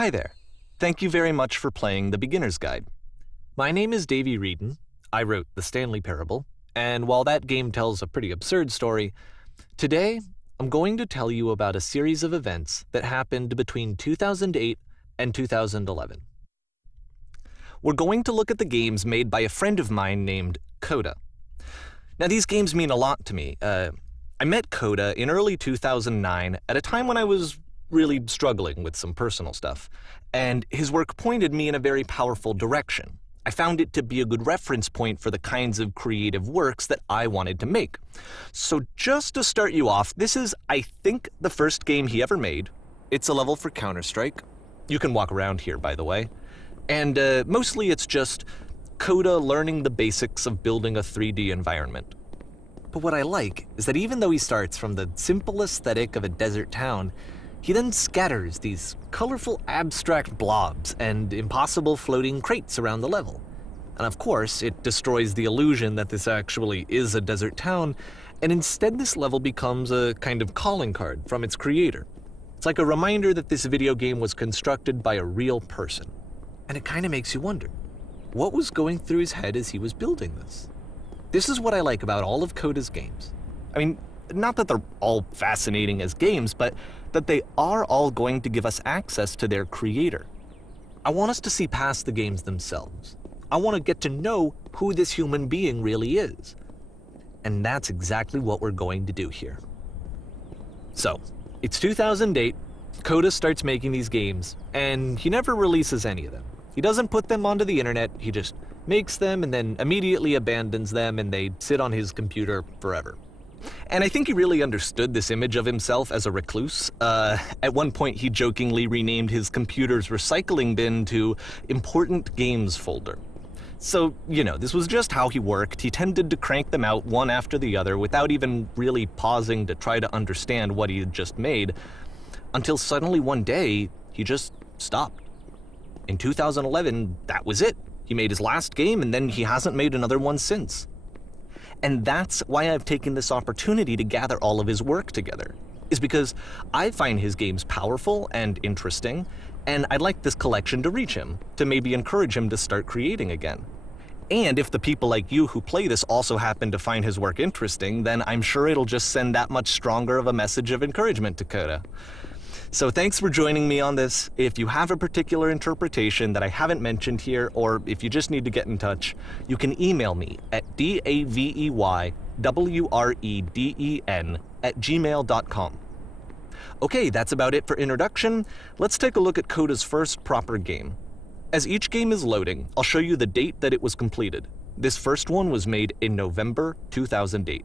Hi there. Thank you very much for playing The Beginner's Guide. My name is Davey Reedon. I wrote The Stanley Parable, and while that game tells a pretty absurd story, today I'm going to tell you about a series of events that happened between 2008 and 2011. We're going to look at the games made by a friend of mine named Coda. Now, these games mean a lot to me. I met Coda in early 2009 at a time when I was really struggling with some personal stuff, and his work pointed me in a very powerful direction. I found it to be a good reference point for the kinds of creative works that I wanted to make. So just to start you off, this is, I think, the first game he ever made. It's a level for Counter-Strike. You can walk around here, by the way. And mostly it's just Coda learning the basics of building a 3D environment. But what I like is that even though he starts from the simple aesthetic of a desert town, he then scatters these colorful abstract blobs and impossible floating crates around the level. And of course, it destroys the illusion that this actually is a desert town, and instead this level becomes a kind of calling card from its creator. It's like a reminder that this video game was constructed by a real person. And it kind of makes you wonder, what was going through his head as he was building this? This is what I like about all of Coda's games. I mean, not that they're all fascinating as games, but that they are all going to give us access to their creator. I want us to see past the games themselves. I want to get to know who this human being really is. And that's exactly what we're going to do here. So, it's 2008, Coda starts making these games, and he never releases any of them. He doesn't put them onto the internet, he just makes them and then immediately abandons them, and they sit on his computer forever. And I think he really understood this image of himself as a recluse. At one point, he jokingly renamed his computer's recycling bin to Important Games Folder. So, you know, this was just how he worked. He tended to crank them out one after the other without even really pausing to try to understand what he had just made, until suddenly one day, he just stopped. In 2011, that was it. He made his last game, and then he hasn't made another one since. And that's why I've taken this opportunity to gather all of his work together, is because I find his games powerful and interesting, and I'd like this collection to reach him, to maybe encourage him to start creating again. And if the people like you who play this also happen to find his work interesting, then I'm sure it'll just send that much stronger of a message of encouragement to Coda. So thanks for joining me on this. If you have a particular interpretation that I haven't mentioned here, or if you just need to get in touch, you can email me at daveywreden@gmail.com. Okay, that's about it for introduction. Let's take a look at Coda's first proper game. As each game is loading, I'll show you the date that it was completed. This first one was made in November 2008.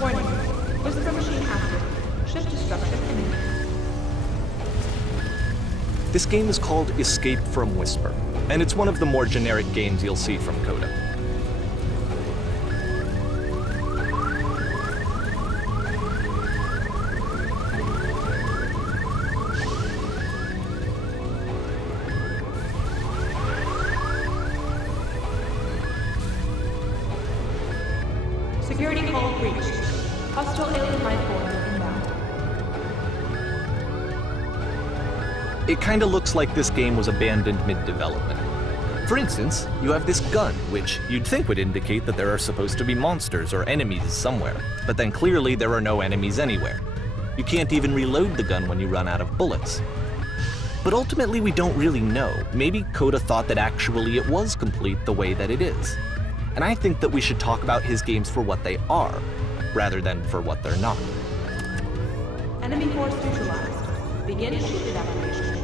Warning. Whisper machine active. Shift destruction imminent. This game is called Escape from Whisper, and it's one of the more generic games you'll see from Coda. Security call breached. Hostile alien life form inbound. It kinda looks like this game was abandoned mid-development. For instance, you have this gun, which you'd think would indicate that there are supposed to be monsters or enemies somewhere, but then clearly there are no enemies anywhere. You can't even reload the gun when you run out of bullets. But ultimately we don't really know. Maybe Coda thought that actually it was complete the way that it is. And I think that we should talk about his games for what they are, rather than for what they're not. Enemy force neutralized. Begin shield evacuation.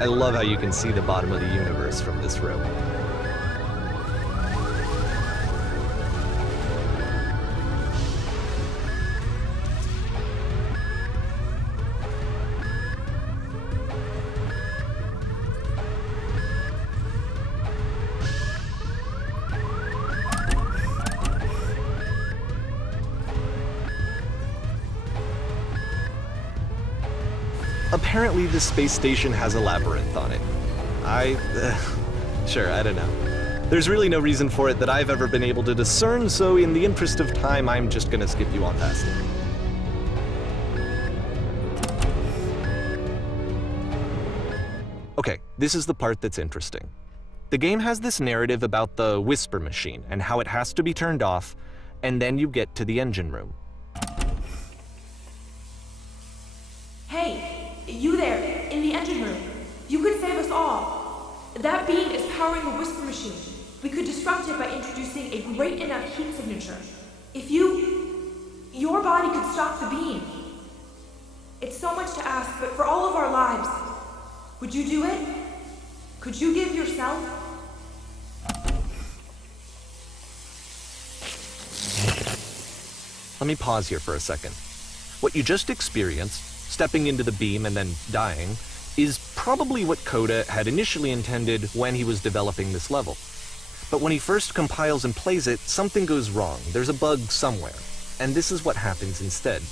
I love how you can see the bottom of the universe from this room. Apparently, this space station has a labyrinth on it. Sure, I don't know. There's really no reason for it that I've ever been able to discern, so in the interest of time, I'm just gonna skip you on past it. Okay, this is the part that's interesting. The game has this narrative about the whisper machine and how it has to be turned off, and then you get to the engine room. Hey, you there, in the engine room. You could save us all. That beam is powering the whisper machine. We could disrupt it by introducing a great enough heat signature. If your body could stop the beam. It's so much to ask, but for all of our lives, would you do it? Could you give yourself? Let me pause here for a second. What you just experienced, stepping into the beam and then dying, is probably what Coda had initially intended when he was developing this level. But when he first compiles and plays it, something goes wrong. There's a bug somewhere. And this is what happens instead.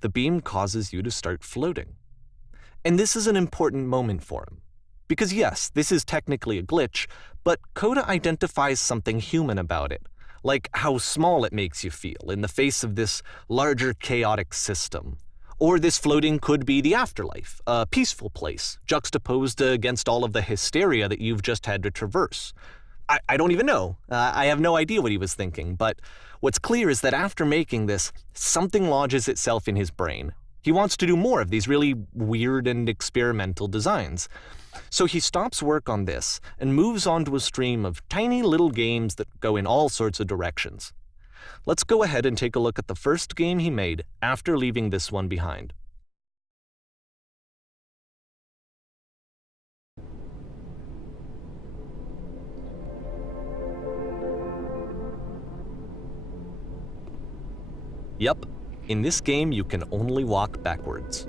The beam causes you to start floating. And this is an important moment for him. Because yes, this is technically a glitch, but Coda identifies something human about it, like how small it makes you feel in the face of this larger chaotic system. Or this floating could be the afterlife, a peaceful place, juxtaposed against all of the hysteria that you've just had to traverse. I don't even know. I have no idea what he was thinking, but what's clear is that after making this, something lodges itself in his brain. He wants to do more of these really weird and experimental designs. So he stops work on this and moves on to a stream of tiny little games that go in all sorts of directions. Let's go ahead and take a look at the first game he made after leaving this one behind. Yup, in this game you can only walk backwards.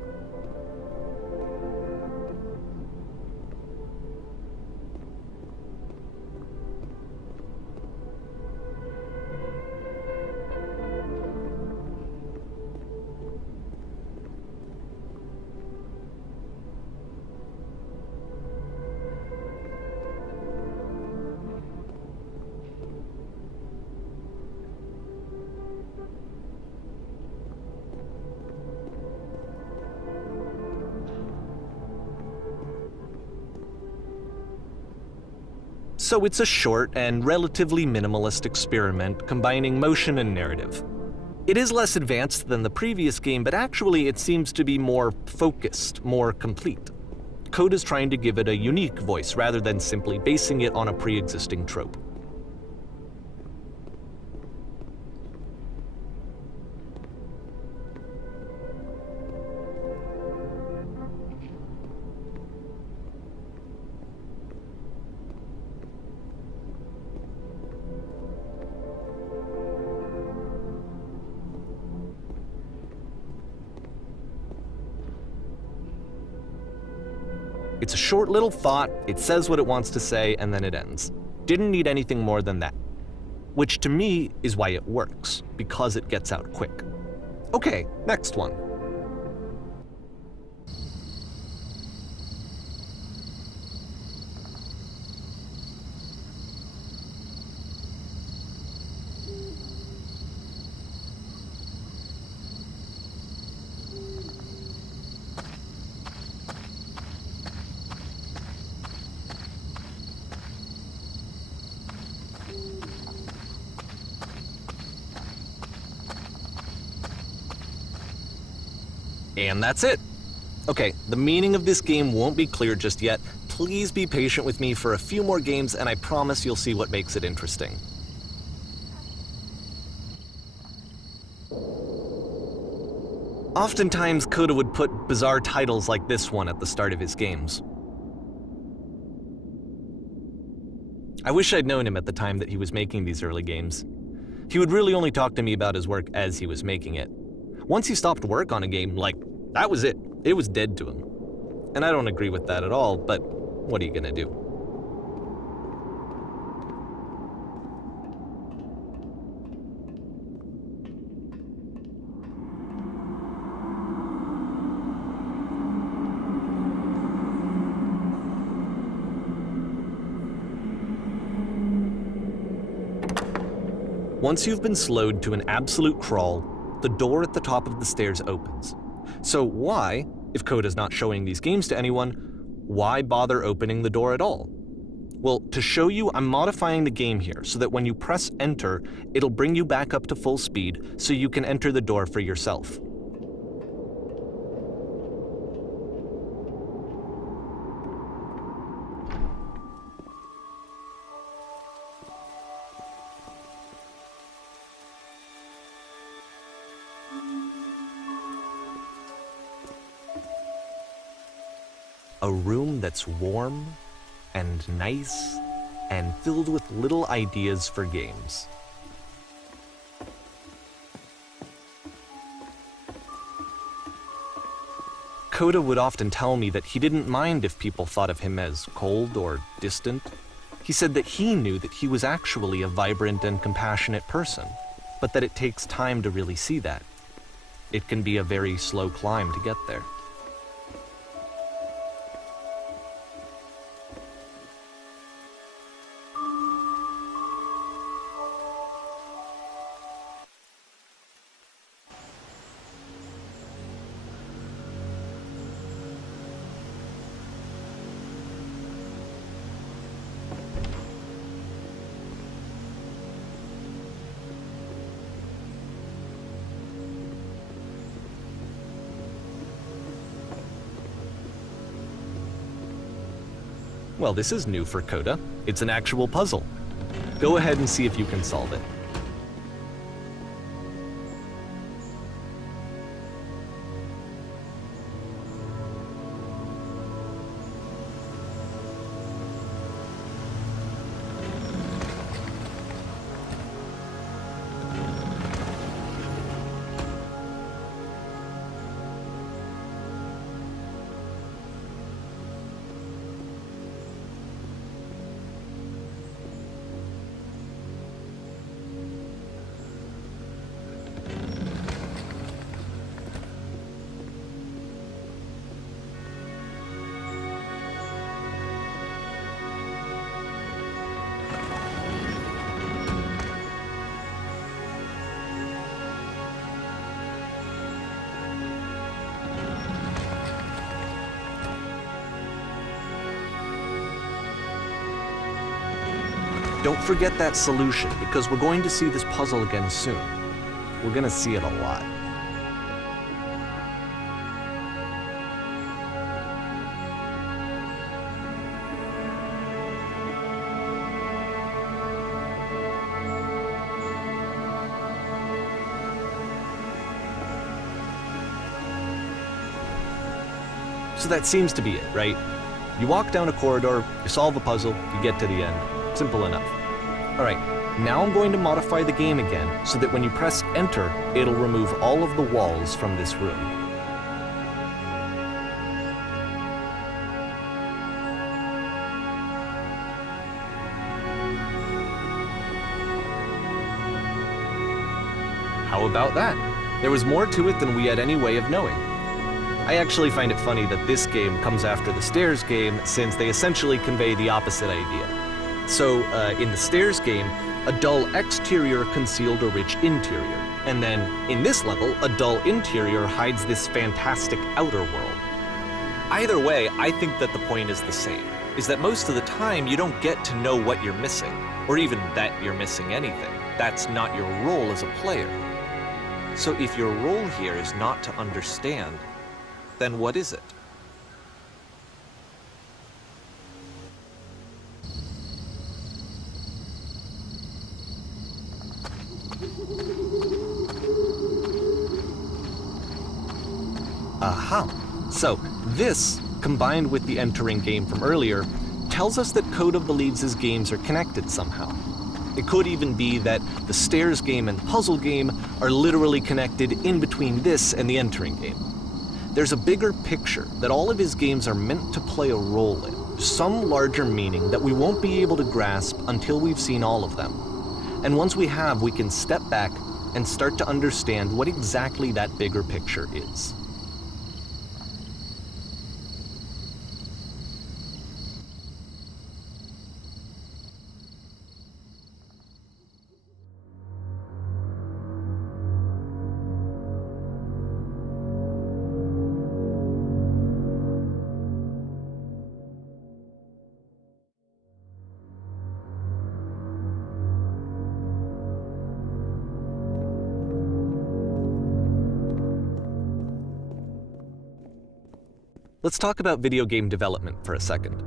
So it's a short and relatively minimalist experiment combining motion and narrative. It is less advanced than the previous game, but actually it seems to be more focused, more complete. Coda's trying to give it a unique voice rather than simply basing it on a pre-existing trope. It's a short little thought, it says what it wants to say, and then it ends. Didn't need anything more than that. Which to me is why it works, because it gets out quick. Okay, next one. And that's it. Okay, the meaning of this game won't be clear just yet. Please be patient with me for a few more games, and I promise you'll see what makes it interesting. Oftentimes, Coda would put bizarre titles like this one at the start of his games. I wish I'd known him at the time that he was making these early games. He would really only talk to me about his work as he was making it. Once he stopped work on a game, that was it. It was dead to him. And I don't agree with that at all, but what are you gonna do? Once you've been slowed to an absolute crawl, the door at the top of the stairs opens. So why, if Coda's not showing these games to anyone, why bother opening the door at all? Well, to show you, I'm modifying the game here so that when you press enter, it'll bring you back up to full speed so you can enter the door for yourself. A room that's warm and nice and filled with little ideas for games. Coda would often tell me that he didn't mind if people thought of him as cold or distant. He said that he knew that he was actually a vibrant and compassionate person, but that it takes time to really see that. It can be a very slow climb to get there. Well, this is new for Coda. It's an actual puzzle. Go ahead and see if you can solve it. Don't forget that solution, because we're going to see this puzzle again soon. We're going to see it a lot. So that seems to be it, right? You walk down a corridor, you solve a puzzle, you get to the end. Simple enough. Alright, now I'm going to modify the game again so that when you press enter, it'll remove all of the walls from this room. How about that? There was more to it than we had any way of knowing. I actually find it funny that this game comes after the Stairs game, since they essentially convey the opposite idea. So, in the Stairs game, a dull exterior concealed a rich interior. And then, in this level, a dull interior hides this fantastic outer world. Either way, I think that the point is the same, is that most of the time you don't get to know what you're missing, or even that you're missing anything. That's not your role as a player. So if your role here is not to understand, then what is it? Aha! So, this, combined with the entering game from earlier, tells us that Coda believes his games are connected somehow. It could even be that the Stairs game and puzzle game are literally connected in between this and the entering game. there's a bigger picture that all of his games are meant to play a role in, some larger meaning that we won't be able to grasp until we've seen all of them. And once we have, we can step back and start to understand what exactly that bigger picture is. Let's talk about video game development for a second.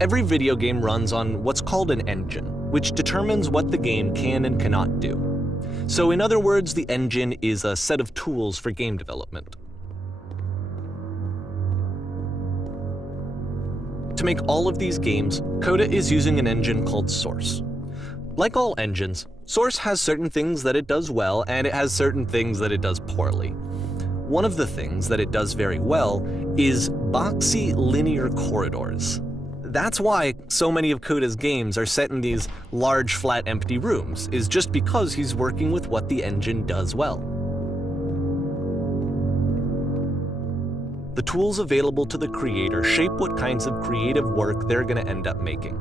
Every video game runs on what's called an engine, which determines what the game can and cannot do. So in other words, the engine is a set of tools for game development. To make all of these games, Coda is using an engine called Source. Like all engines, Source has certain things that it does well, and it has certain things that it does poorly. One of the things that it does very well is boxy linear corridors. That's why so many of Coda's games are set in these large, flat, empty rooms, is just because he's working with what the engine does well. The tools available to the creator shape what kinds of creative work they're going to end up making.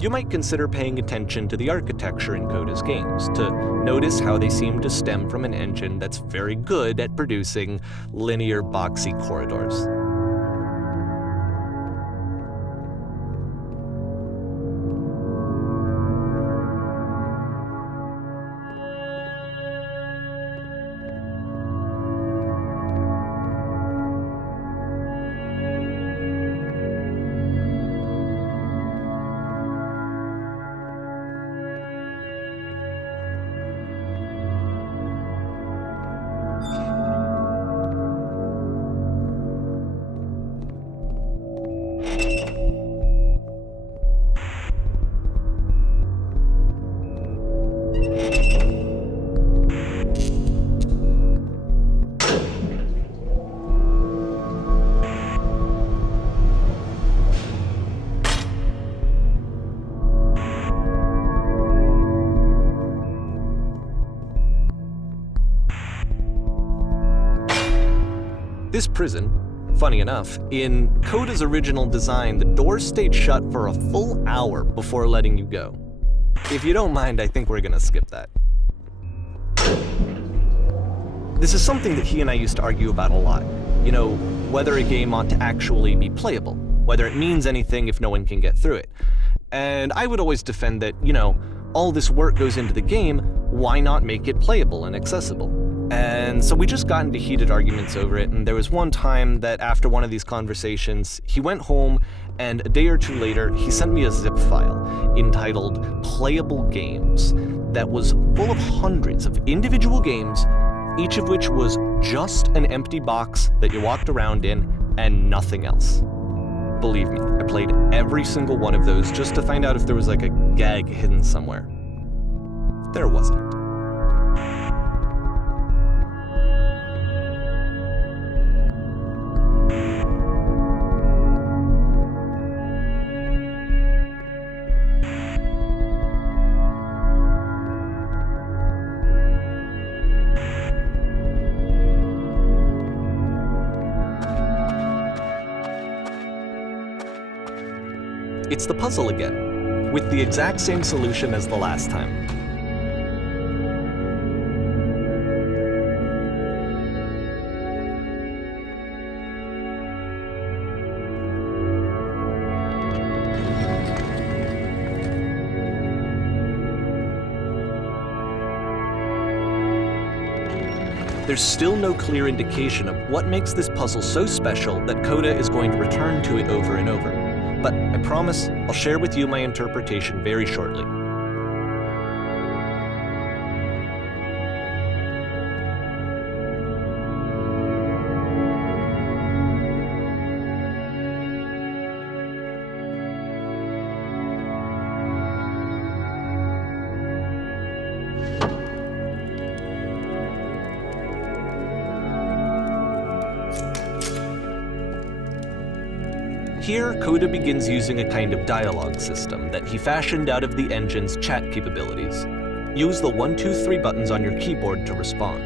You might consider paying attention to the architecture in Coda's games to notice how they seem to stem from an engine that's very good at producing linear, boxy corridors. This prison, funny enough, in Coda's original design, the doors stayed shut for a full hour before letting you go. If you don't mind, I think we're gonna skip that. This is something that he and I used to argue about a lot. You know, whether a game ought to actually be playable, whether it means anything if no one can get through it. And I would always defend that, you know, all this work goes into the game, why not make it playable and accessible? And so we just got into heated arguments over it, and there was one time that after one of these conversations, he went home, and a day or two later, he sent me a zip file entitled Playable Games that was full of hundreds of individual games, each of which was just an empty box that you walked around in and nothing else. Believe me, I played every single one of those just to find out if there was like a gag hidden somewhere. There wasn't. It's the puzzle again, with the exact same solution as the last time. There's still no clear indication of what makes this puzzle so special that Coda is going to return to it over and over. But I promise I'll share with you my interpretation very shortly. Here, Coda begins using a kind of dialogue system that he fashioned out of the engine's chat capabilities. Use the 1, 2, 3 buttons on your keyboard to respond.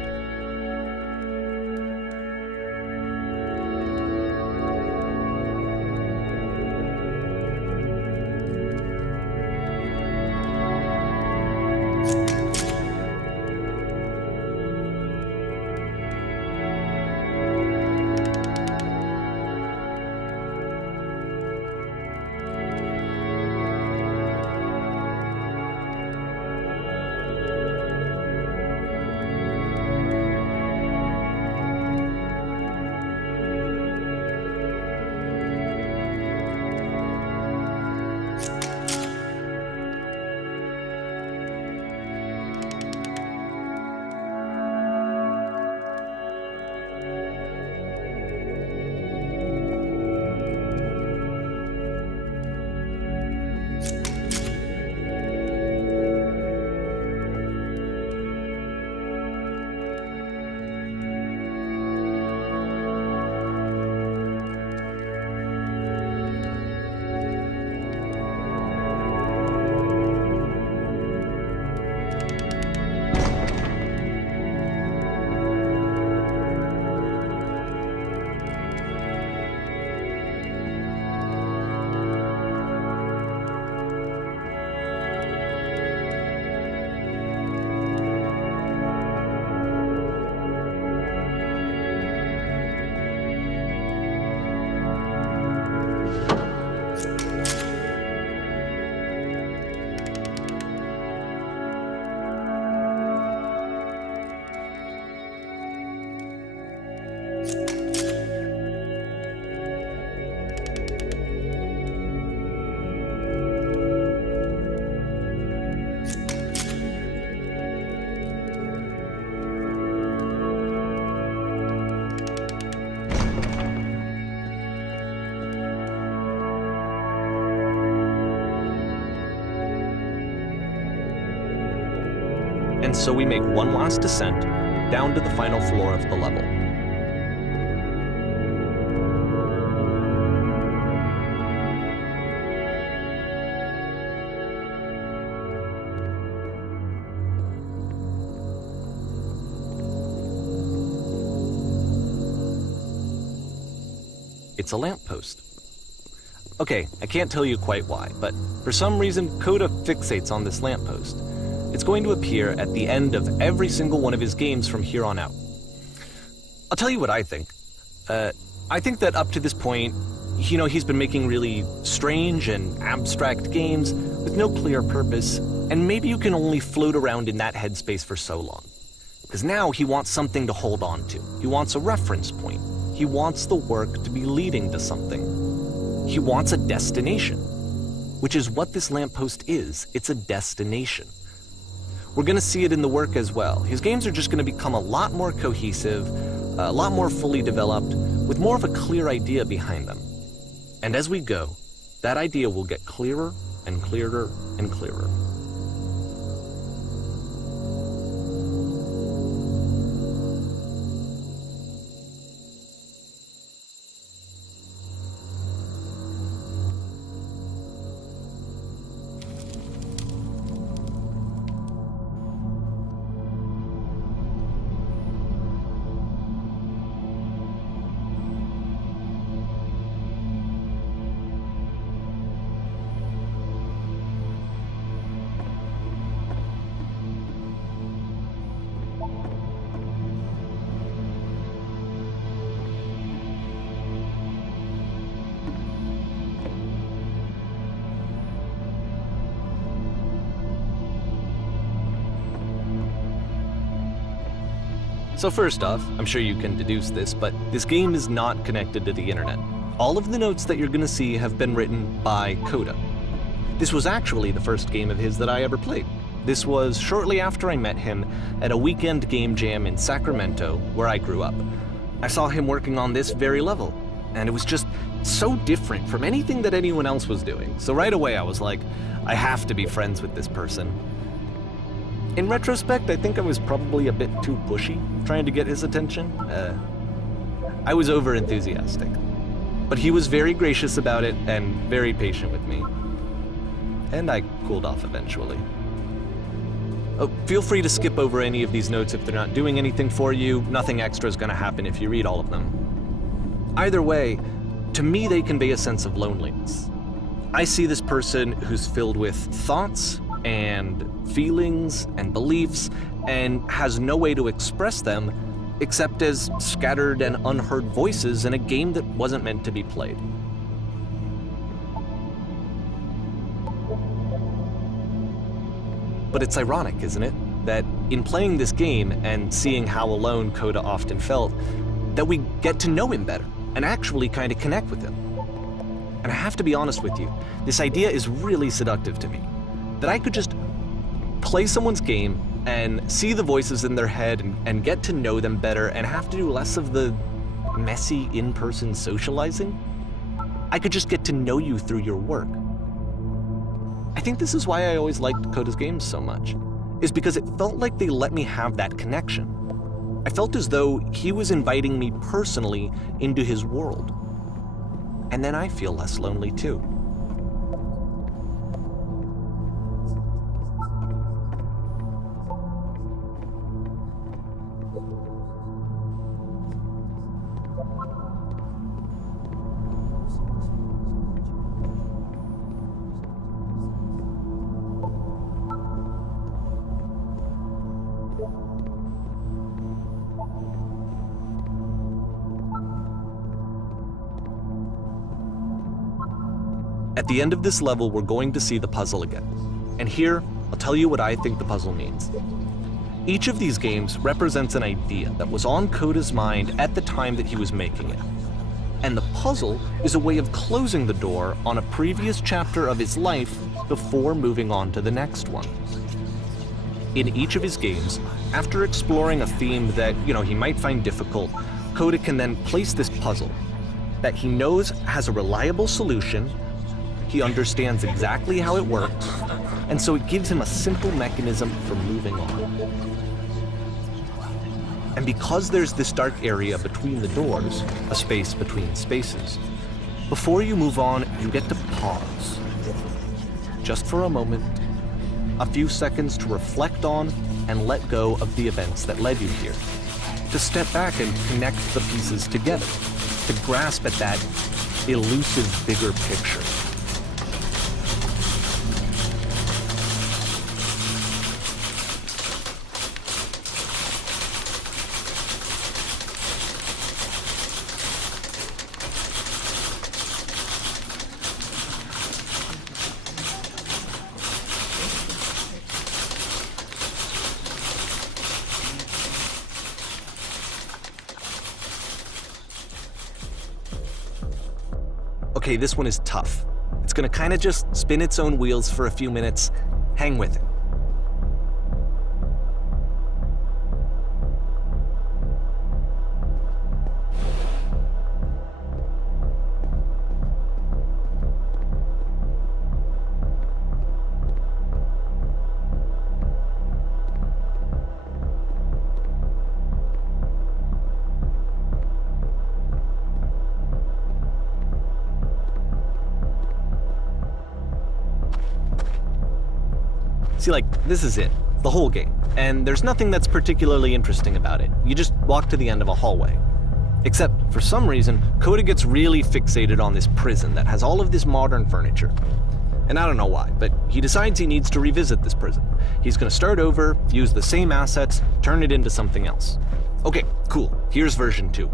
And so we make one last descent down to the final floor of the level. It's a lamppost. Okay, I can't tell you quite why, but for some reason Coda fixates on this lamppost. It's going to appear at the end of every single one of his games from here on out. I'll tell you what I think. I think that up to this point, he's been making really strange and abstract games with no clear purpose, and maybe you can only float around in that headspace for so long. Because now he wants something to hold on to. He wants a reference point. He wants the work to be leading to something. He wants a destination, which is what this lamppost is. It's a destination. We're going to see it in the work as well. His games are just going to become a lot more cohesive, a lot more fully developed, with more of a clear idea behind them. And as we go, that idea will get clearer and clearer and clearer. So first off, I'm sure you can deduce this, but this game is not connected to the internet. All of the notes that you're gonna see have been written by Coda. This was actually the first game of his that I ever played. This was shortly after I met him at a weekend game jam in Sacramento, where I grew up. I saw him working on this very level, and it was just so different from anything that anyone else was doing. So right away I was like, I have to be friends with this person. In retrospect, I think I was probably a bit too pushy, trying to get his attention. I was over-enthusiastic. But he was very gracious about it and very patient with me. And I cooled off eventually. Oh, feel free to skip over any of these notes if they're not doing anything for you. Nothing extra is going to happen if you read all of them. Either way, to me they convey a sense of loneliness. I see this person who's filled with thoughts and feelings and beliefs and has no way to express them except as scattered and unheard voices in a game that wasn't meant to be played. But it's ironic, isn't it, that in playing this game and seeing how alone Coda often felt, that we get to know him better and actually kind of connect with him. And I have to be honest with you, this idea is really seductive to me. That I could just play someone's game and see the voices in their head and get to know them better and have to do less of the messy in-person socializing. I could just get to know you through your work. I think this is why I always liked Coda's games so much, is because it felt like they let me have that connection. I felt as though he was inviting me personally into his world. And then I feel less lonely too. At the end of this level, we're going to see the puzzle again. And here, I'll tell you what I think the puzzle means. Each of these games represents an idea that was on Coda's mind at the time that he was making it. And the puzzle is a way of closing the door on a previous chapter of his life before moving on to the next one. In each of his games, after exploring a theme that, he might find difficult, Coda can then place this puzzle that he knows has a reliable solution. He understands exactly how it works, and so it gives him a simple mechanism for moving on. And because there's this dark area between the doors, a space between spaces, before you move on, you get to pause. Just for a moment, a few seconds to reflect on and let go of the events that led you here. To step back and connect the pieces together, to grasp at that elusive bigger picture. Okay, this one is tough. It's gonna kind of just spin its own wheels for a few minutes. Hang with it. See, this is it, the whole game, and there's nothing that's particularly interesting about it. You just walk to the end of a hallway. Except, for some reason, Coda gets really fixated on this prison that has all of this modern furniture. And I don't know why, but he decides he needs to revisit this prison. He's gonna start over, use the same assets, turn it into something else. Okay, cool, here's version 2.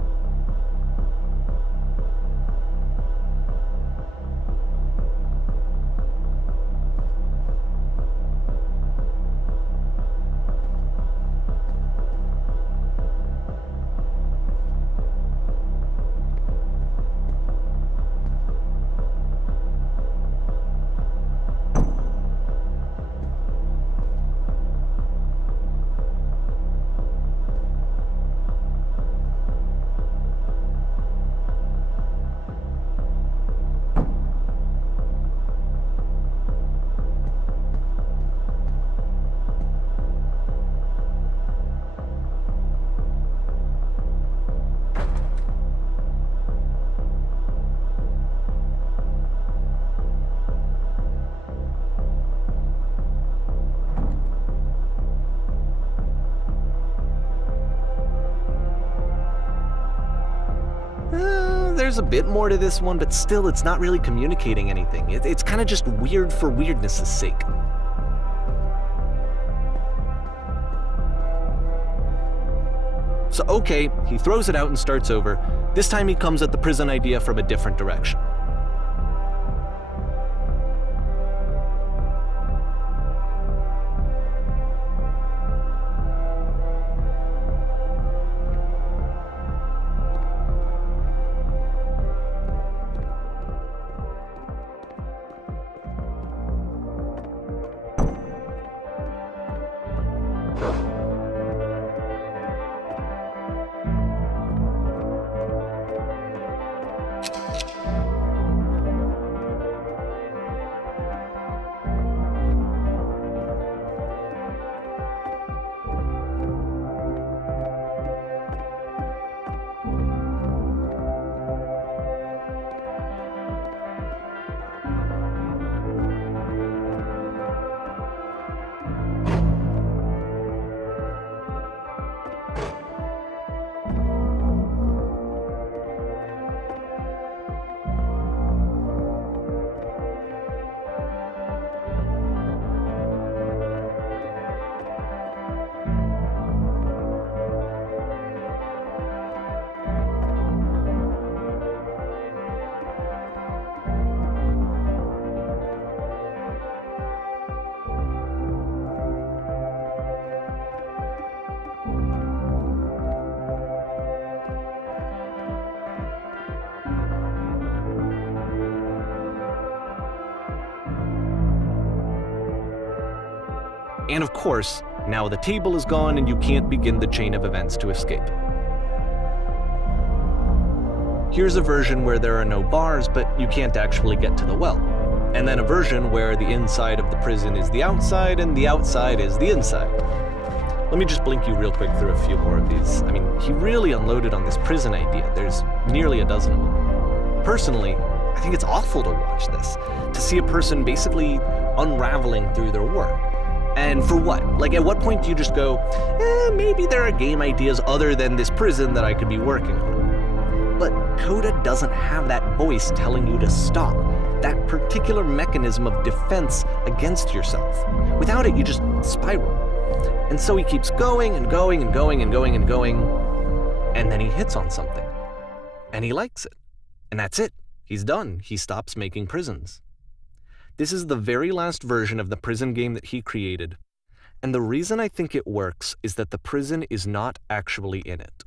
there's a bit more to this one, but still it's not really communicating anything. It's kind of just weird for weirdness' sake. So okay, he throws it out and starts over. This time he comes at the prison idea from a different direction. And of course, now the table is gone and you can't begin the chain of events to escape. Here's a version where there are no bars, but you can't actually get to the well. And then a version where the inside of the prison is the outside and the outside is the inside. Let me just blink you real quick through a few more of these. I mean, he really unloaded on this prison idea. There's nearly a dozen of them. Personally, I think it's awful to watch this, to see a person basically unraveling through their work. And for what? Like, at what point do you just go, maybe there are game ideas other than this prison that I could be working on? But Coda doesn't have that voice telling you to stop, that particular mechanism of defense against yourself. Without it, you just spiral. And so he keeps going and going and going and going and going, and then he hits on something. And he likes it. And that's it. He's done. He stops making prisons. This is the very last version of the prison game that he created, and the reason I think it works is that the prison is not actually in it.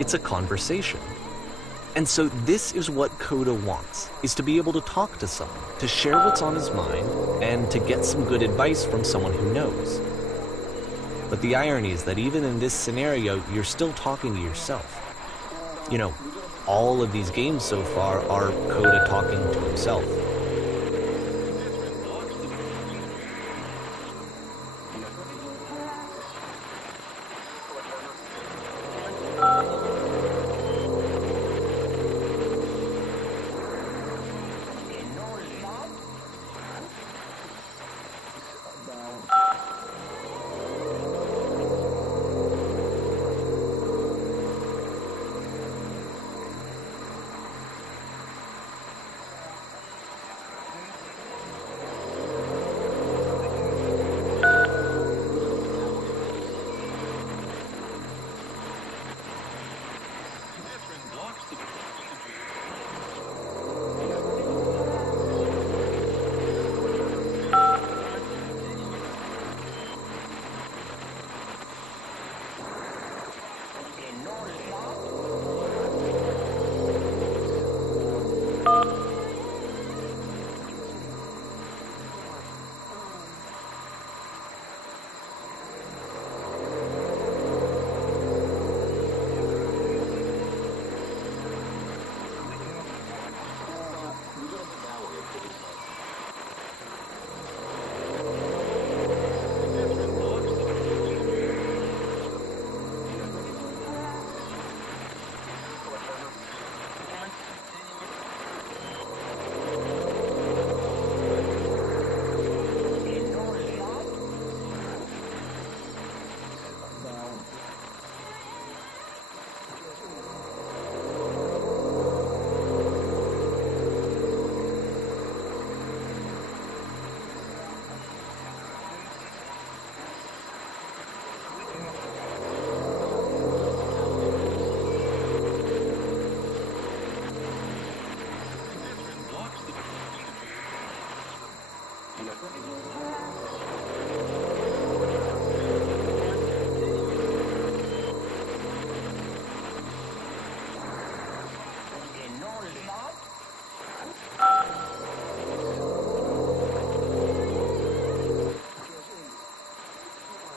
It's a conversation. And so this is what Coda wants, is to be able to talk to someone, to share what's on his mind, and to get some good advice from someone who knows. But the irony is that even in this scenario, you're still talking to yourself. You know, all of these games so far are Coda talking to himself.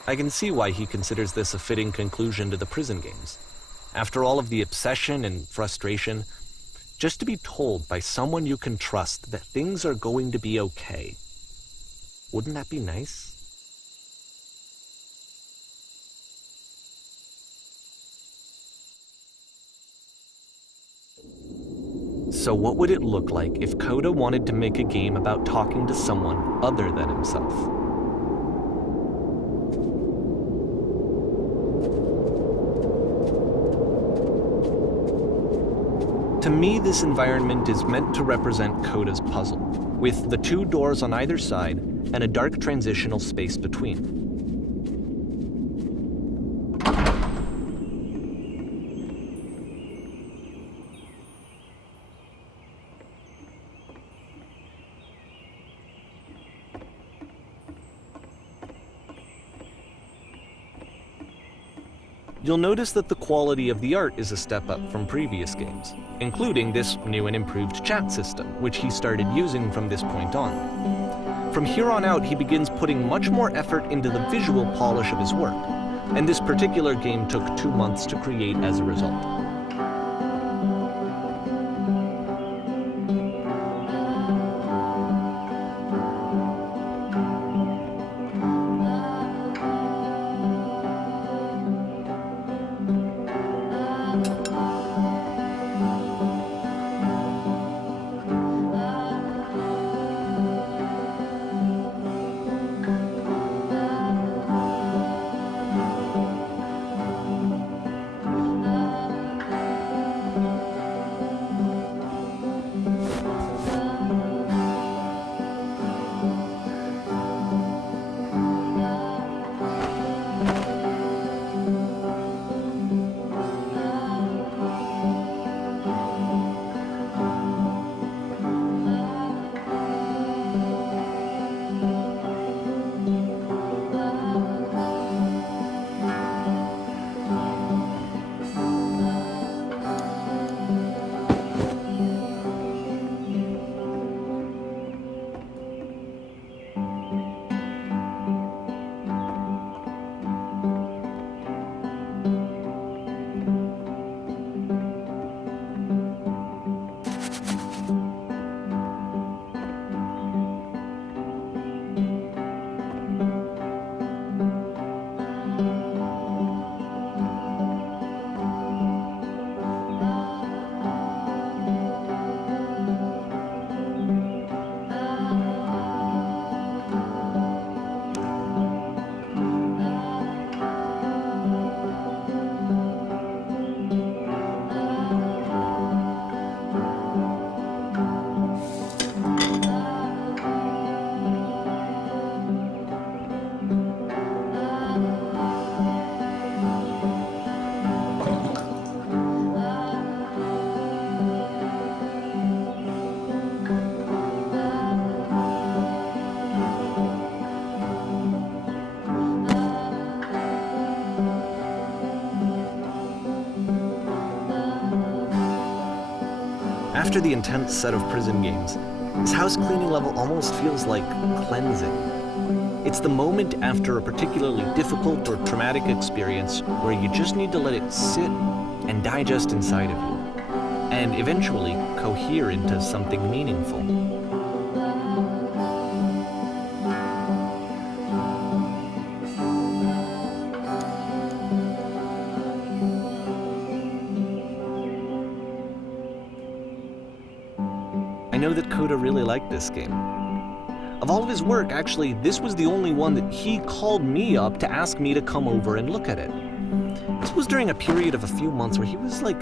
I can see why he considers this a fitting conclusion to the prison games. After all of the obsession and frustration, just to be told by someone you can trust that things are going to be okay. Wouldn't that be nice? So what would it look like if Coda wanted to make a game about talking to someone other than himself? To me, this environment is meant to represent Coda's puzzle, with the two doors on either side and a dark transitional space between. You'll notice that the quality of the art is a step up from previous games, including this new and improved chat system, which he started using from this point on. From here on out, he begins putting much more effort into the visual polish of his work, and this particular game took 2 months to create as a result. After the intense set of prison games, this house cleaning level almost feels like cleansing. It's the moment after a particularly difficult or traumatic experience where you just need to let it sit and digest inside of you, and eventually cohere into something meaningful. I know that Coda really liked this game. Of all of his work, actually, this was the only one that he called me up to ask me to come over and look at it. This was during a period of a few months where he was like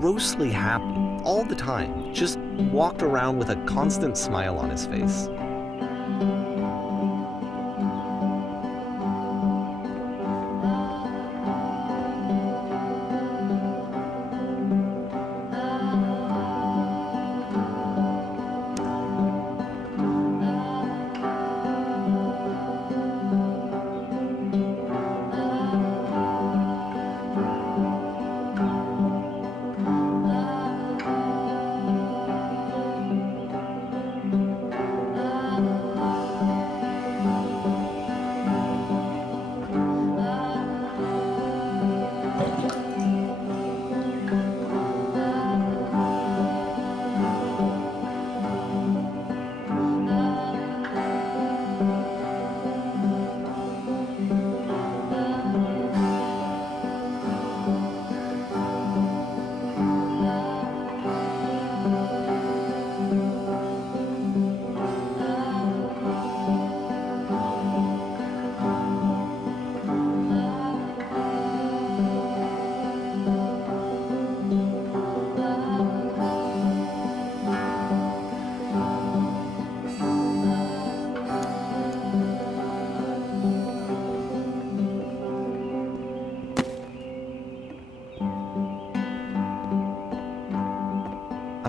grossly happy all the time, just walked around with a constant smile on his face.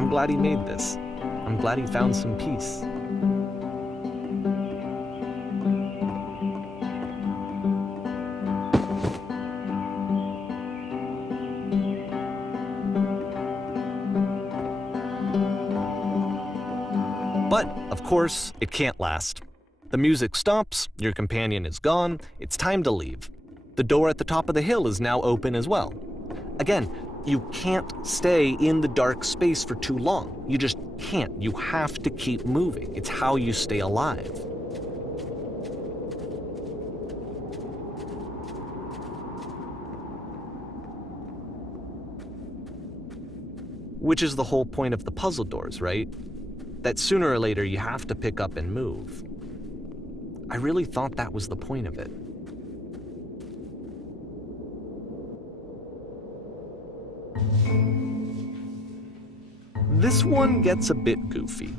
I'm glad he made this. I'm glad he found some peace. But, of course, it can't last. The music stops, your companion is gone, it's time to leave. The door at the top of the hill is now open as well. Again, you can't stay in the dark space for too long. You just can't. You have to keep moving. It's how you stay alive. Which is the whole point of the puzzle doors, right? That sooner or later you have to pick up and move. I really thought that was the point of it. This one gets a bit goofy.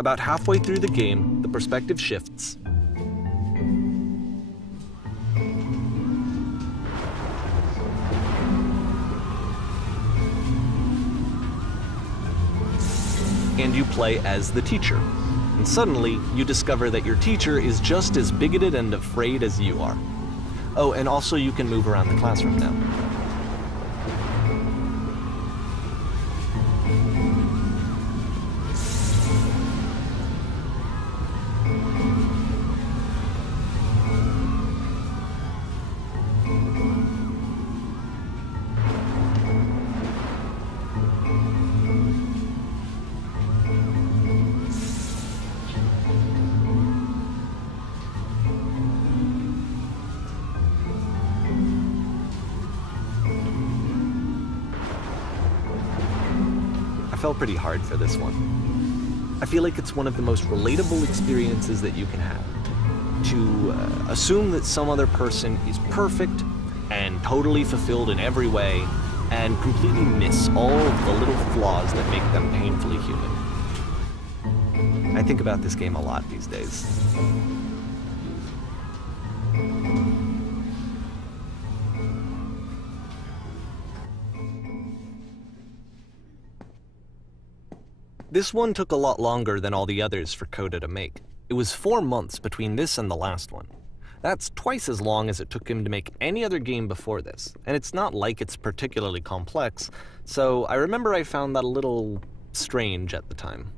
About halfway through the game, the perspective shifts. And you play as the teacher. And suddenly, you discover that your teacher is just as bigoted and afraid as you are. Oh, and also you can move around the classroom now. I fell pretty hard for this one. I feel like it's one of the most relatable experiences that you can have. To assume that some other person is perfect and totally fulfilled in every way, and completely miss all of the little flaws that make them painfully human. I think about this game a lot these days. This one took a lot longer than all the others for Coda to make. It was 4 months between this and the last one. That's twice as long as it took him to make any other game before this, and it's not like it's particularly complex, so I remember I found that a little strange at the time.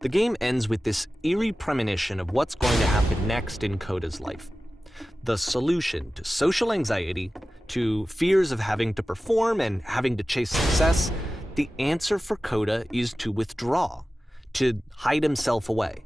The game ends with this eerie premonition of what's going to happen next in Coda's life. The solution to social anxiety, to fears of having to perform and having to chase success, the answer for Coda is to withdraw, to hide himself away.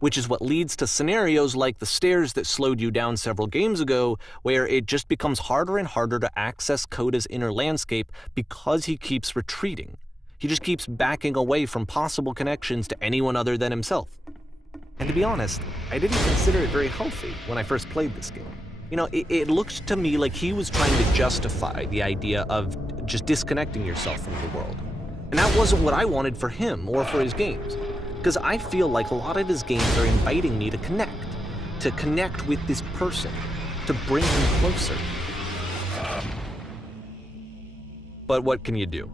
Which is what leads to scenarios like the stairs that slowed you down several games ago, where it just becomes harder and harder to access Coda's inner landscape because he keeps retreating. He just keeps backing away from possible connections to anyone other than himself. And to be honest, I didn't consider it very healthy when I first played this game. You know, it looked to me like he was trying to justify the idea of just disconnecting yourself from the world. And that wasn't what I wanted for him or for his games. Because I feel like a lot of his games are inviting me to connect with this person, to bring him closer. But what can you do?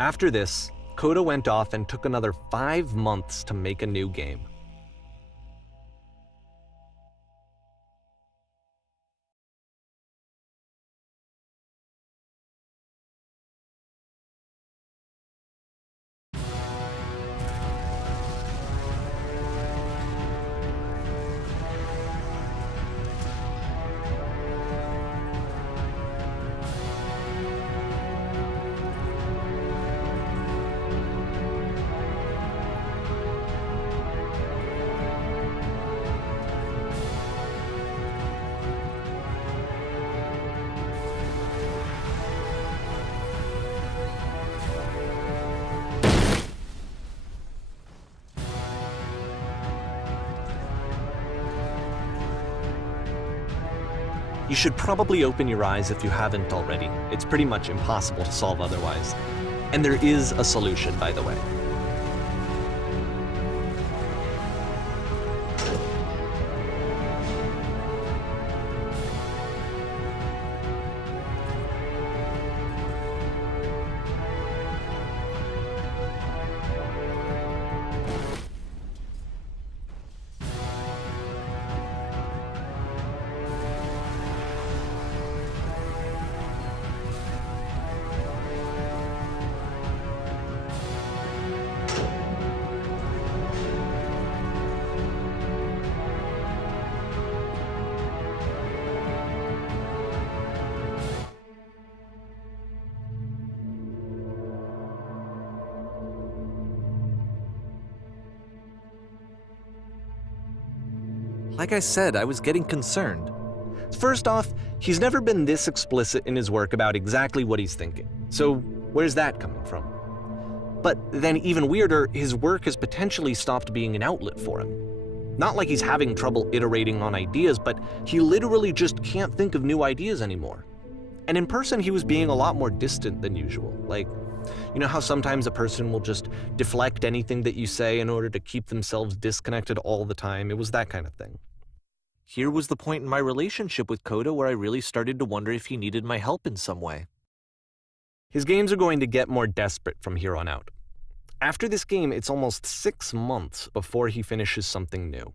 After this, Coda went off and took another 5 months to make a new game. You should probably open your eyes if you haven't already. It's pretty much impossible to solve otherwise. And there is a solution, by the way. Like I said, I was getting concerned. First off, he's never been this explicit in his work about exactly what he's thinking. So where's that coming from? But then even weirder, his work has potentially stopped being an outlet for him. Not like he's having trouble iterating on ideas, but he literally just can't think of new ideas anymore. And in person, he was being a lot more distant than usual. Like, you know how sometimes a person will just deflect anything that you say in order to keep themselves disconnected all the time? It was that kind of thing. Here was the point in my relationship with Coda where I really started to wonder if he needed my help in some way. His games are going to get more desperate from here on out. After this game, it's almost 6 months before he finishes something new.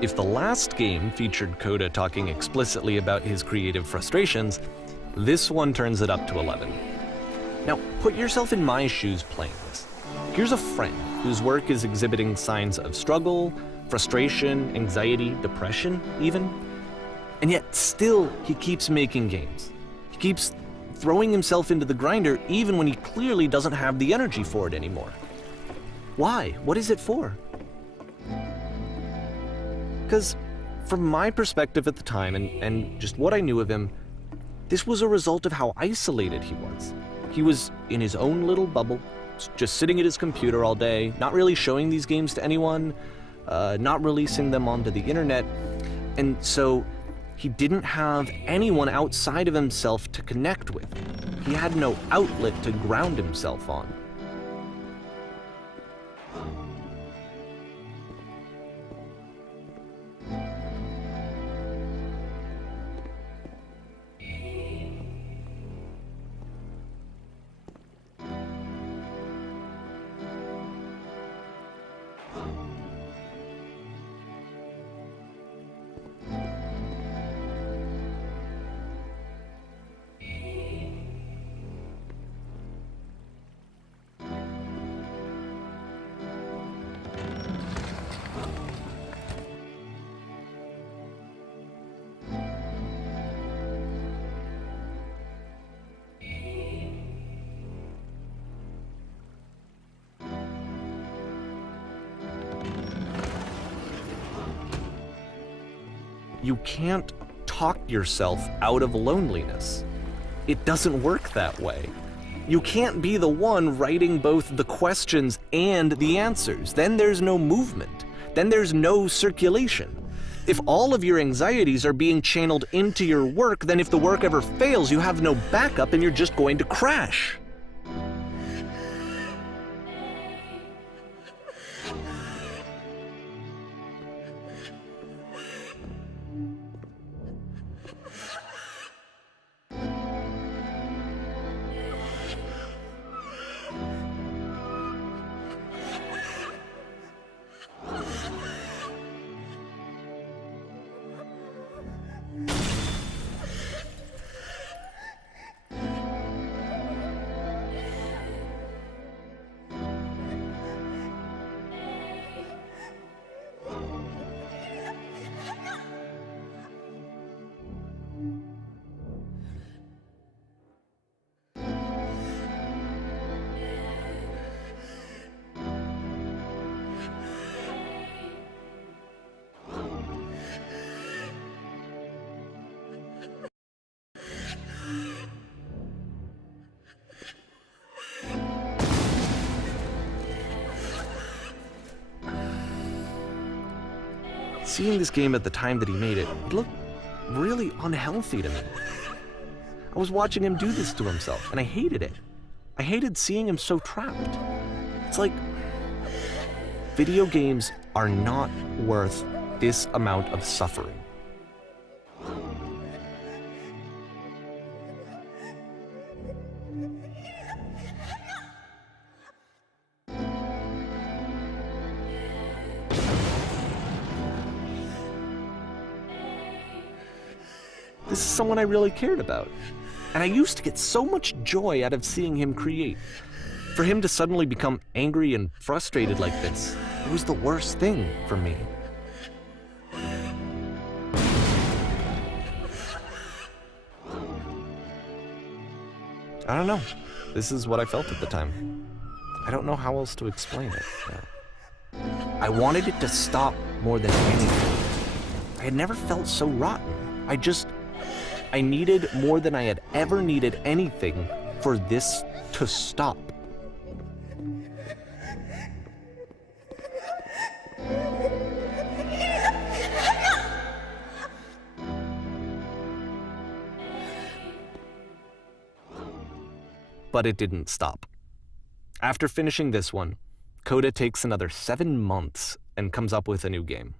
If the last game featured Coda talking explicitly about his creative frustrations, this one turns it up to 11. Now, put yourself in my shoes playing this. Here's a friend whose work is exhibiting signs of struggle, frustration, anxiety, depression, even. And yet, still, he keeps making games. He keeps throwing himself into the grinder even when he clearly doesn't have the energy for it anymore. Why? What is it for? Because from my perspective at the time and just what I knew of him, this was a result of how isolated he was. He was in his own little bubble, just sitting at his computer all day, not really showing these games to anyone, not releasing them onto the internet, and so he didn't have anyone outside of himself to connect with. He had no outlet to ground himself on. You can't talk yourself out of loneliness. It doesn't work that way. You can't be the one writing both the questions and the answers. Then there's no movement. Then there's no circulation. If all of your anxieties are being channeled into your work, then if the work ever fails, you have no backup and you're just going to crash. Seeing this game at the time that he made it, it looked really unhealthy to me. I was watching him do this to himself, and I hated it. I hated seeing him so trapped. It's like, video games are not worth this amount of suffering. This is someone I really cared about. And I used to get so much joy out of seeing him create. For him to suddenly become angry and frustrated like this, it was the worst thing for me. I don't know. This is what I felt at the time. I don't know how else to explain it. I wanted it to stop more than anything. I had never felt so rotten. I needed more than I had ever needed anything for this to stop. But it didn't stop. After finishing this one, Coda takes another 7 months and comes up with a new game.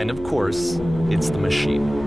And of course, it's the machine.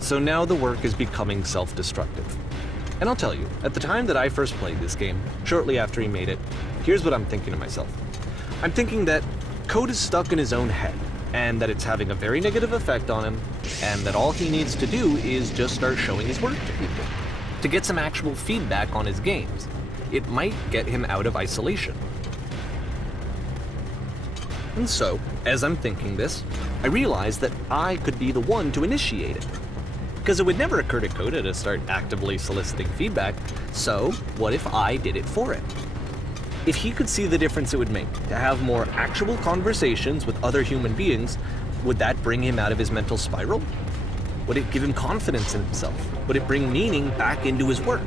So now the work is becoming self-destructive. And I'll tell you, at the time that I first played this game, shortly after he made it, here's what I'm thinking to myself. I'm thinking that code is stuck in his own head, and that it's having a very negative effect on him, and that all he needs to do is just start showing his work to people, to get some actual feedback on his games. It might get him out of isolation. And so, as I'm thinking this, I realize that I could be the one to initiate it. Because it would never occur to Coda to start actively soliciting feedback, so what if I did it for him? If he could see the difference it would make to have more actual conversations with other human beings, would that bring him out of his mental spiral? Would it give him confidence in himself? Would it bring meaning back into his work?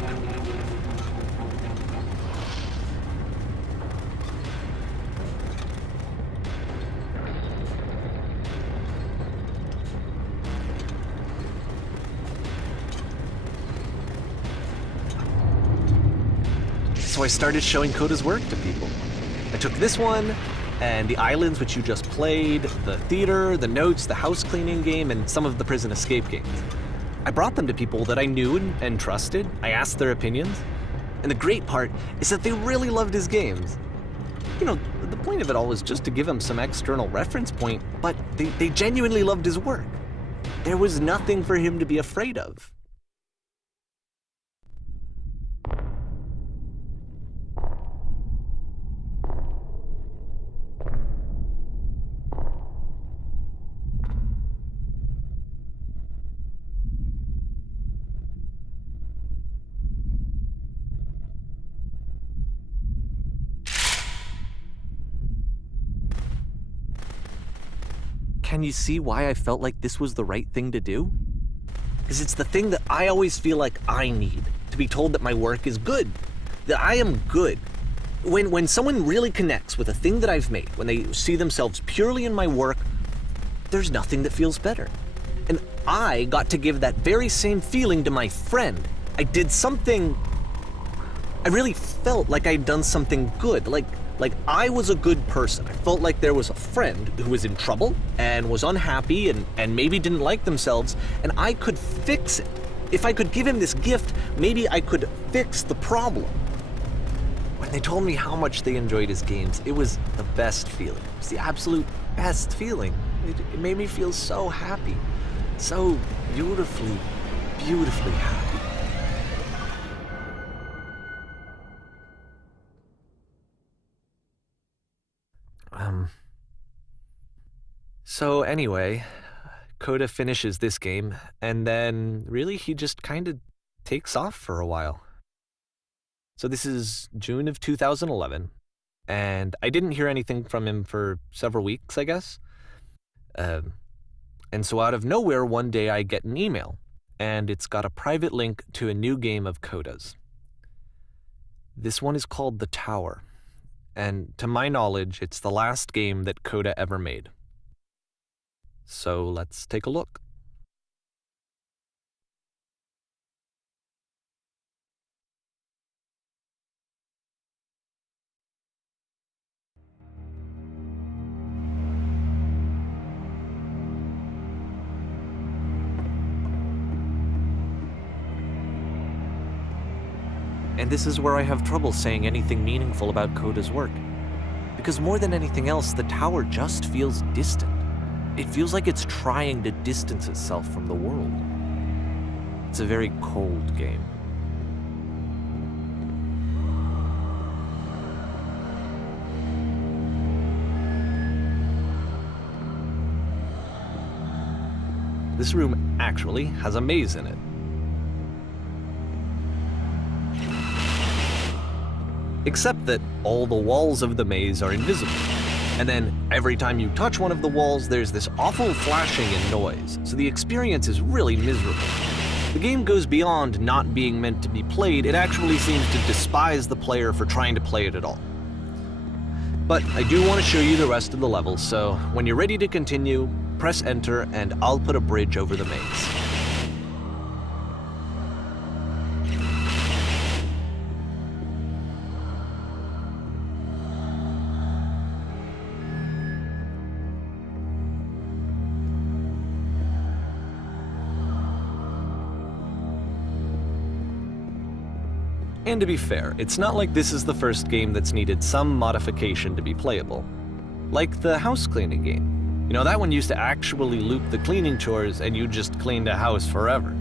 So I started showing Coda's work to people. I took this one, and the islands which you just played, the theater, the notes, the house cleaning game, and some of the prison escape games. I brought them to people that I knew and trusted. I asked their opinions. And the great part is that they really loved his games. You know, the point of it all was just to give him some external reference point, but they genuinely loved his work. There was nothing for him to be afraid of. Can you see why I felt like this was the right thing to do? Because it's the thing that I always feel like I need, to be told that my work is good, that I am good. When someone really connects with a thing that I've made, when they see themselves purely in my work, there's nothing that feels better. And I got to give that very same feeling to my friend. I did something... I really felt like I'd done something good, like I was a good person. I felt like there was a friend who was in trouble and was unhappy and maybe didn't like themselves, and I could fix it. If I could give him this gift, maybe I could fix the problem. When they told me how much they enjoyed his games, it was the best feeling. It was the absolute best feeling. It made me feel so happy. So beautifully, beautifully happy. So anyway, Coda finishes this game, and then really he just kind of takes off for a while. So this is June of 2011, and I didn't hear anything from him for several weeks, I guess. And so out of nowhere, one day I get an email, and it's got a private link to a new game of Coda's. This one is called The Tower, and to my knowledge, it's the last game that Coda ever made. So let's take a look. And this is where I have trouble saying anything meaningful about Coda's work. Because more than anything else, The Tower just feels distant. It feels like it's trying to distance itself from the world. It's a very cold game. This room actually has a maze in it. Except that all the walls of the maze are invisible. And then every time you touch one of the walls, there's this awful flashing and noise, so the experience is really miserable. The game goes beyond not being meant to be played, it actually seems to despise the player for trying to play it at all. But I do want to show you the rest of the levels, so when you're ready to continue, press enter and I'll put a bridge over the maze. And to be fair, it's not like this is the first game that's needed some modification to be playable. Like the house cleaning game. You know, that one used to actually loop the cleaning chores and you just cleaned a house forever.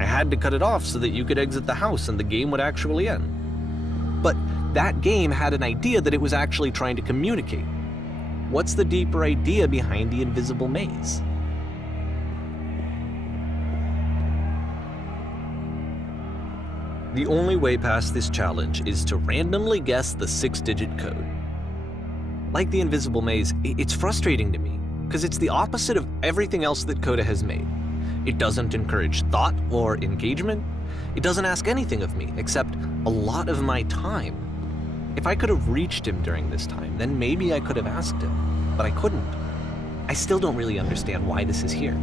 I had to cut it off so that you could exit the house and the game would actually end. But that game had an idea that it was actually trying to communicate. What's the deeper idea behind the invisible maze? The only way past this challenge is to randomly guess the 6-digit code. Like the invisible maze, it's frustrating to me, because it's the opposite of everything else that Coda has made. It doesn't encourage thought or engagement. It doesn't ask anything of me, except a lot of my time. If I could have reached him during this time, then maybe I could have asked him, but I couldn't. I still don't really understand why this is here.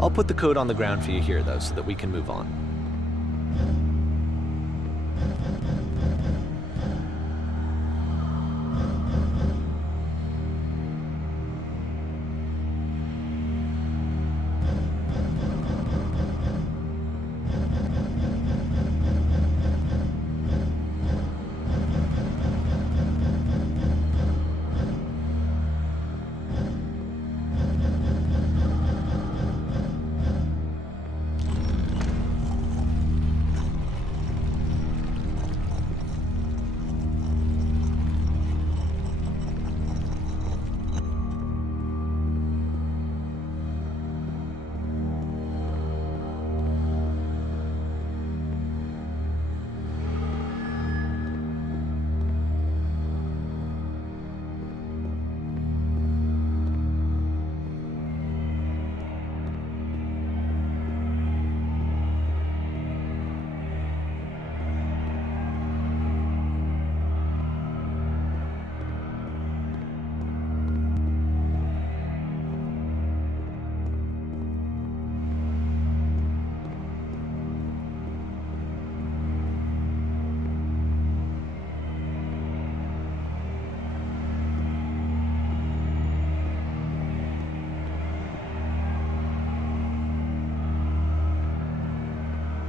I'll put the code on the ground for you here, though, so that we can move on.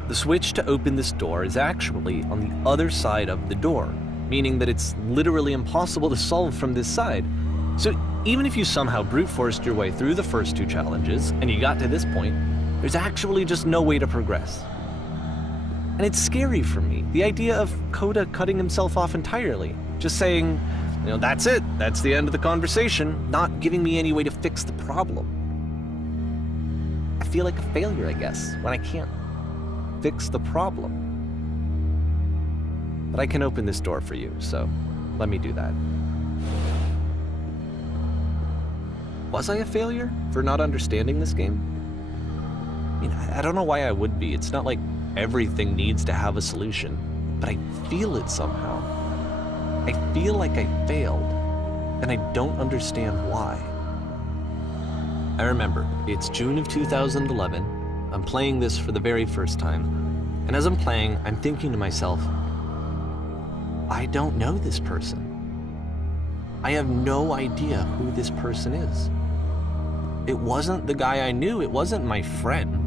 The switch to open this door is actually on the other side of the door, meaning that it's literally impossible to solve from this side. So even if you somehow brute forced your way through the first 2 challenges and you got to this point, there's actually just no way to progress. And it's scary for me, the idea of Coda cutting himself off entirely, just saying, that's it, that's the end of the conversation, not giving me any way to fix the problem. I feel like a failure, I guess, when I can't fix the problem. But I can open this door for you, so let me do that. Was I a failure for not understanding this game? I don't know why I would be. It's not like everything needs to have a solution, but I feel it somehow. I feel like I failed, and I don't understand why. I remember, it's June of 2011. I'm playing this for the very first time, and as I'm playing, I'm thinking to myself, I don't know this person. I have no idea who this person is. It wasn't the guy I knew, it wasn't my friend.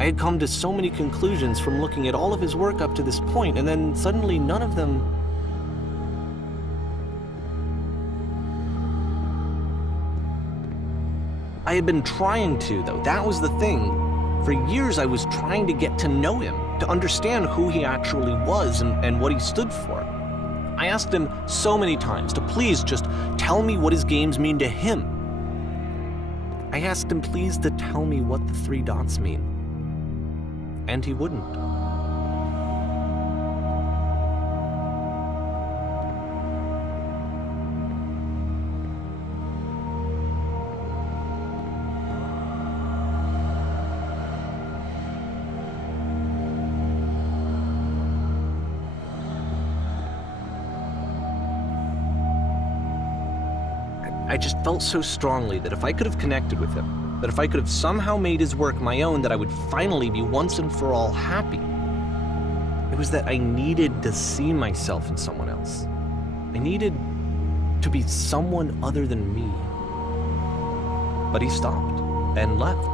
I had come to so many conclusions from looking at all of his work up to this point, and then suddenly none of them... I had been trying to, though. That was the thing. For years I was trying to get to know him, to understand who he actually was and what he stood for. I asked him so many times to please just tell me what his games mean to him. I asked him please to tell me what the 3 dots mean. And he wouldn't. I just felt so strongly that if I could have connected with him, that if I could have somehow made his work my own, that I would finally be once and for all happy. It was that I needed to see myself in someone else. I needed to be someone other than me. But he stopped and left,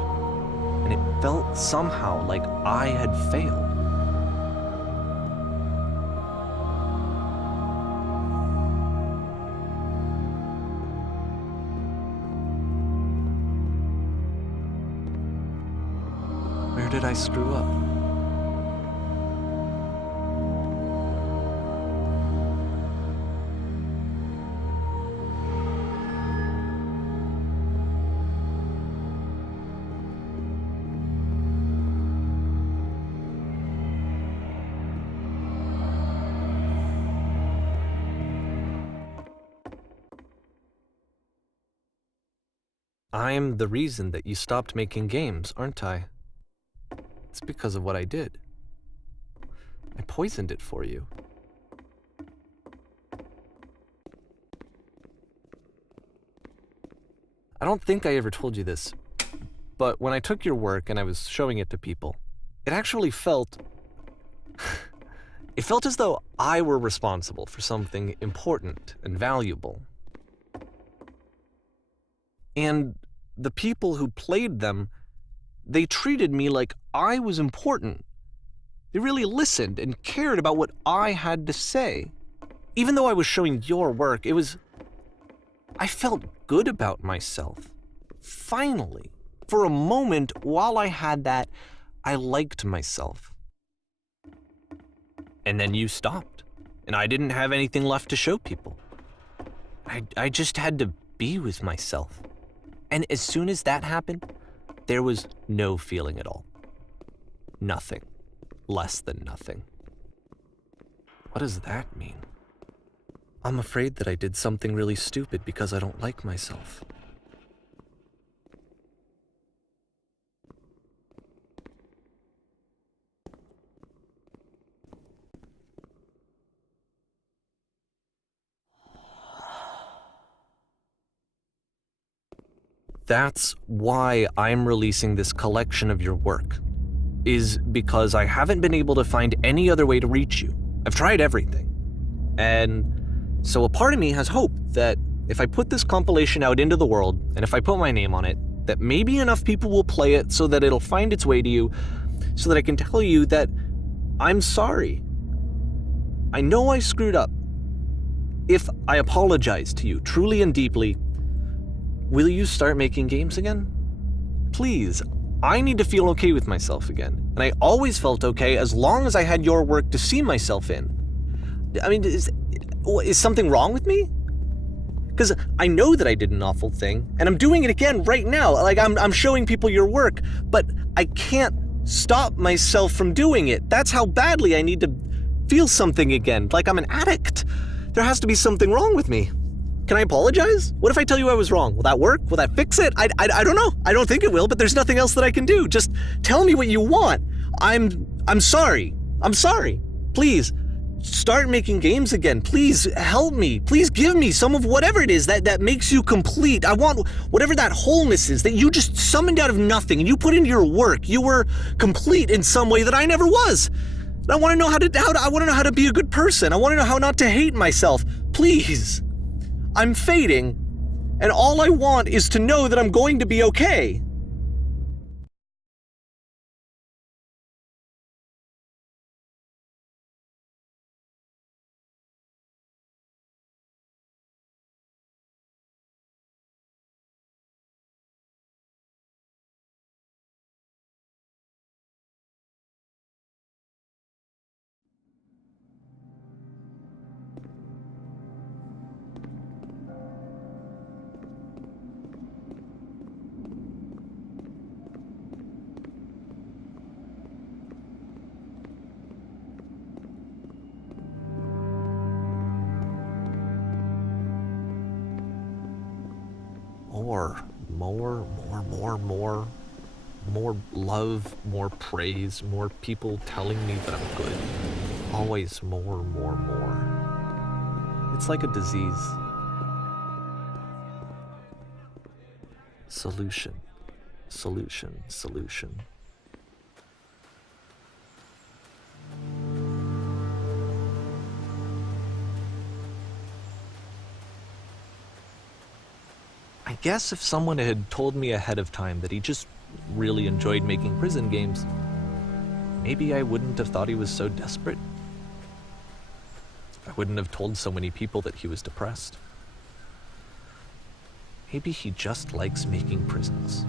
and it felt somehow like I had failed. Where did I screw up? I'm the reason that you stopped making games, aren't I? It's because of what I did. I poisoned it for you. I don't think I ever told you this, but when I took your work and I was showing it to people, it actually felt... it felt as though I were responsible for something important and valuable. And the people who played them, they treated me like I was important. They really listened and cared about what I had to say. Even though I was showing your work, I felt good about myself. Finally. For a moment, while I had that, I liked myself. And then you stopped, and I didn't have anything left to show people. I just had to be with myself. And as soon as that happened, there was no feeling at all. Nothing. Less than nothing. What does that mean? I'm afraid that I did something really stupid because I don't like myself. That's why I'm releasing this collection of your work, is because I haven't been able to find any other way to reach you. I've tried everything. And so a part of me has hope that if I put this compilation out into the world, and if I put my name on it, that maybe enough people will play it so that it'll find its way to you, so that I can tell you that I'm sorry. I know I screwed up. If I apologize to you truly and deeply, will you start making games again? Please, I need to feel okay with myself again. And I always felt okay as long as I had your work to see myself in. I mean, is something wrong with me? Because I know that I did an awful thing, and I'm doing it again right now. Like, I'm showing people your work, but I can't stop myself from doing it. That's how badly I need to feel something again, like I'm an addict. There has to be something wrong with me. Can I apologize? What if I tell you I was wrong? Will that work? Will that fix it? I don't know. I don't think it will, but there's nothing else that I can do. Just tell me what you want. I'm sorry. I'm sorry. Please, start making games again. Please help me. Please give me some of whatever it is that makes you complete. I want whatever that wholeness is that you just summoned out of nothing and you put into your work. You were complete in some way that I never was. I want to know I want to know how to be a good person. I want to know how not to hate myself. Please. I'm fading, and all I want is to know that I'm going to be okay. More love, more praise, more people telling me that I'm good. Always more. It's like a disease. Solution. I guess if someone had told me ahead of time that he just really enjoyed making prison games, maybe I wouldn't have thought he was so desperate. I wouldn't have told so many people that he was depressed. Maybe he just likes making prisons.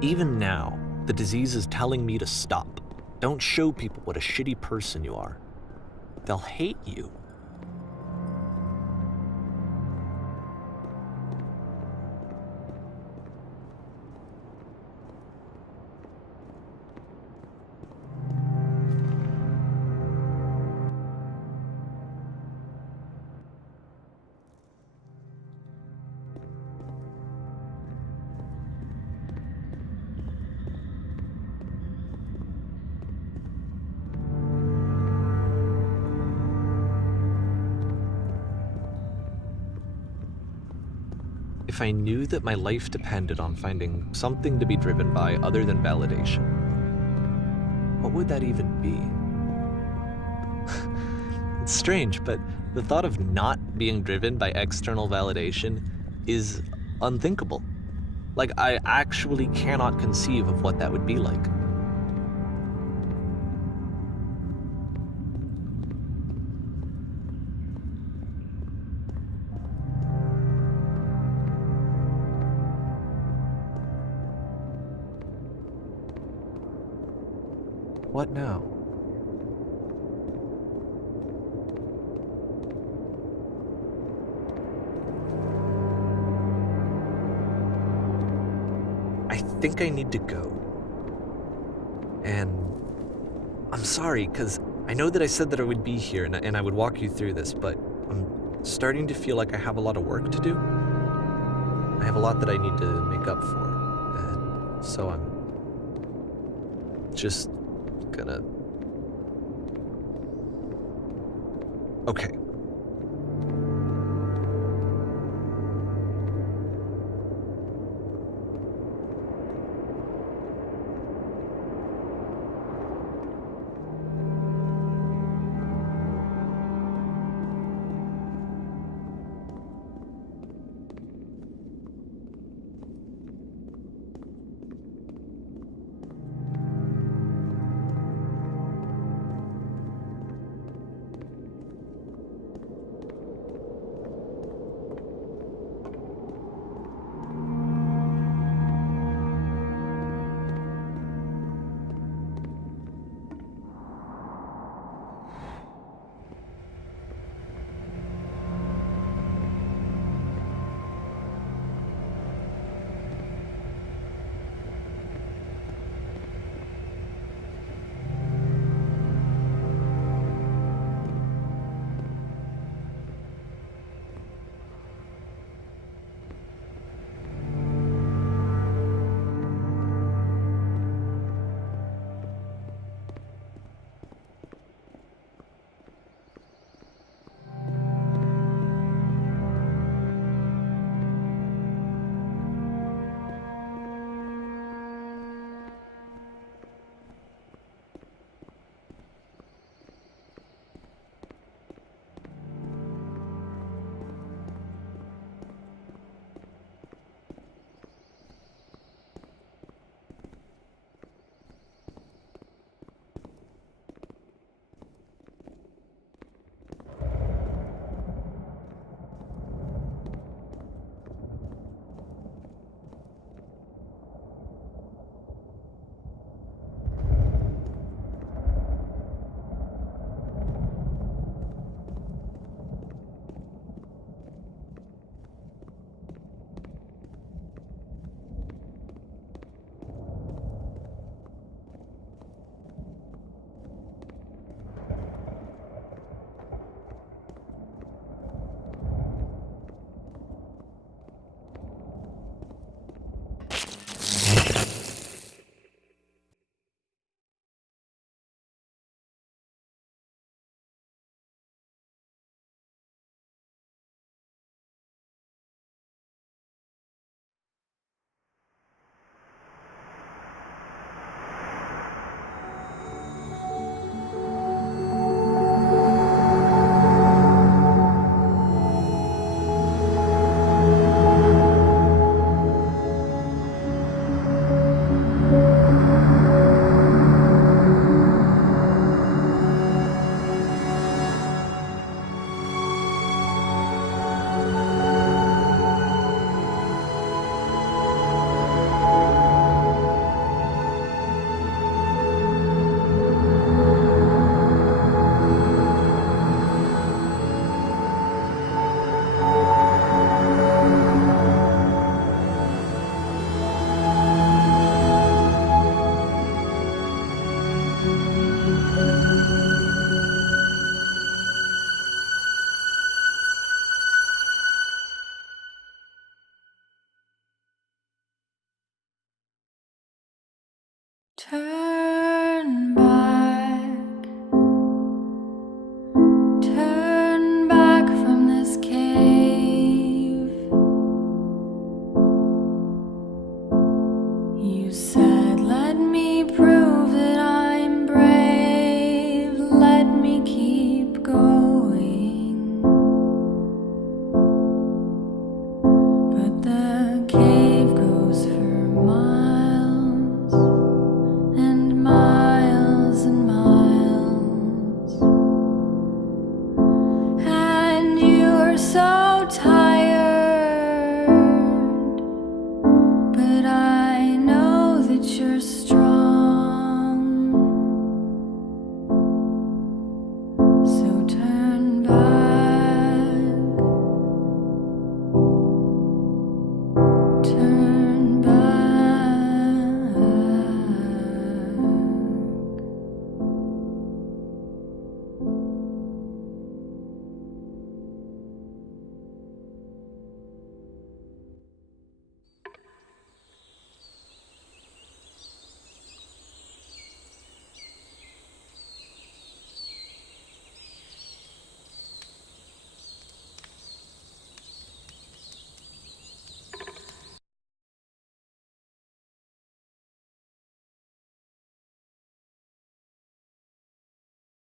Even now, the disease is telling me to stop. Don't show people what a shitty person you are. They'll hate you. If I knew that my life depended on finding something to be driven by other than validation, what would that even be? It's strange, but the thought of not being driven by external validation is unthinkable. Like, I actually cannot conceive of what that would be like. What now? I think I need to go. And I'm sorry, because I know that I said that I would be here and I would walk you through this, but I'm starting to feel like I have a lot of work to do. I have a lot that I need to make up for. And so I'm just gonna... Okay.